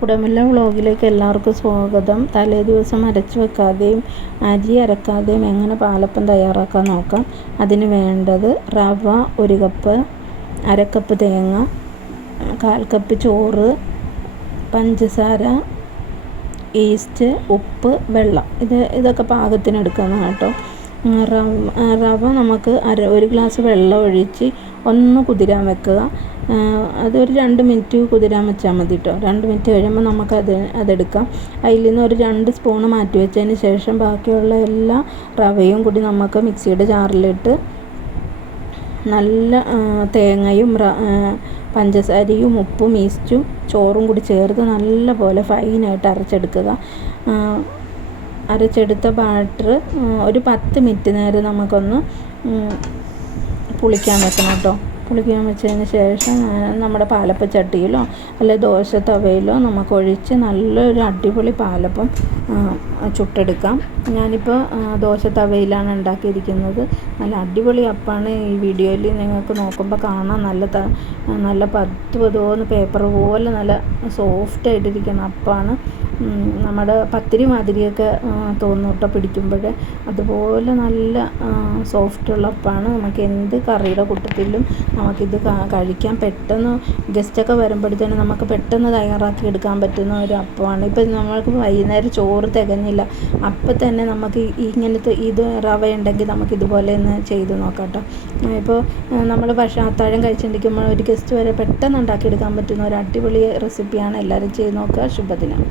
കുടമില്ല വ്ളോഗിലേക്ക് എല്ലാവർക്കും സ്വാഗതം. തലേ ദിവസം അരച്ച് വെക്കാതെയും അരി അരക്കാതെയും എങ്ങനെ പാലപ്പം തയ്യാറാക്കാൻ നോക്കാം. അതിന് വേണ്ടത് റവ ഒരു കപ്പ് അരക്കപ്പ് കപ്പ് തേങ്ങ കാൽ കപ്പ് ചോറ് പഞ്ചസാര ഈസ്റ്റ് ഉപ്പ് വെള്ളം. ഇത് ഇതൊക്കെ പാകത്തിന് എടുക്കണം കേട്ടോ. റവ റവ നമുക്ക് അര ഒരു ഗ്ലാസ് വെള്ളം ഒഴിച്ച് ഒന്ന് കുതിരാൻ വെക്കുക. അതൊരു രണ്ട് മിനിറ്റ് കുതിരാൻ വെച്ചാൽ മതി കേട്ടോ രണ്ട് മിനിറ്റ് കഴിയുമ്പോൾ നമുക്കത് അതെടുക്കാം. അതിൽ നിന്ന് ഒരു രണ്ട് സ്പൂണ് മാറ്റി വെച്ചതിന് ശേഷം ബാക്കിയുള്ള എല്ലാ റവയും കൂടി നമുക്ക് മിക്സിയുടെ ജാറിലിട്ട് നല്ല തേങ്ങയും പഞ്ചസാരയും ഉപ്പും ഈസ്റ്റും ചോറും കൂടി ചേർത്ത് നല്ല പോലെ ഫൈനായിട്ട് അരച്ചെടുക്കുക. അരച്ചെടുത്ത ബാറ്റർ ഒരു പത്ത് മിനിറ്റ് നേരം നമുക്കൊന്ന് പുളിക്കാൻ വെക്കണം കേട്ടോ പുളിക്കാൻ വെച്ചതിന് ശേഷം നമ്മുടെ പാലപ്പ ചട്ടിയിലോ അല്ലെ ദോശ തവയിലോ നമുക്ക് ഒഴിച്ച് നല്ലൊരു അടിപൊളി പാലപ്പം ചുട്ടെടുക്കാം. ഞാനിപ്പോൾ ദോശ തവയിലാണ് ഉണ്ടാക്കിയിരിക്കുന്നത്. നല്ല അടിപൊളി അപ്പാണ് ഈ വീഡിയോയിൽ നിങ്ങൾക്ക് നോക്കുമ്പോൾ കാണാം നല്ല ത നല്ല പത്ത് പതോന്ന് പേപ്പർ പോലെ നല്ല സോഫ്റ്റ് ആയിട്ടിരിക്കുന്ന അപ്പാണ്. നമ്മുടെ പത്തിരി മാതിരിയൊക്കെ തോന്നും കേട്ടോ പിടിക്കുമ്പോൾ അതുപോലെ നല്ല സോഫ്റ്റുള്ള അപ്പാണ്. നമുക്ക് എന്ത് കറിയുടെ കൂട്ടത്തിലും നമുക്കിത് കഴിക്കാൻ പെട്ടെന്ന് ഗസ്റ്റൊക്കെ വരുമ്പോഴത്തേനും നമുക്ക് പെട്ടെന്ന് തയ്യാറാക്കി എടുക്കാൻ പറ്റുന്ന ഒരു അപ്പമാണ്. ഇപ്പം നമ്മൾക്ക് വൈകുന്നേരം ചോറ് തികഞ്ഞില്ല. അപ്പം തന്നെ നമുക്ക് ഇങ്ങനത്തെ ഇത് റവ ഉണ്ടെങ്കിൽ നമുക്ക് ഇതുപോലെ ഒന്ന് ചെയ്ത് നോക്കാം കേട്ടോ ഇപ്പോൾ നമ്മൾ ഭക്ഷണം അത്താഴം കഴിച്ചിരിക്കുമ്പോൾ ഒരു ഗസ്റ്റ് വരെ പെട്ടെന്ന് ഉണ്ടാക്കിയെടുക്കാൻ പറ്റുന്ന ഒരു അടിപൊളി റെസിപ്പിയാണ് എല്ലാവരും ചെയ്ത് നോക്കുക. ശുഭദിനം.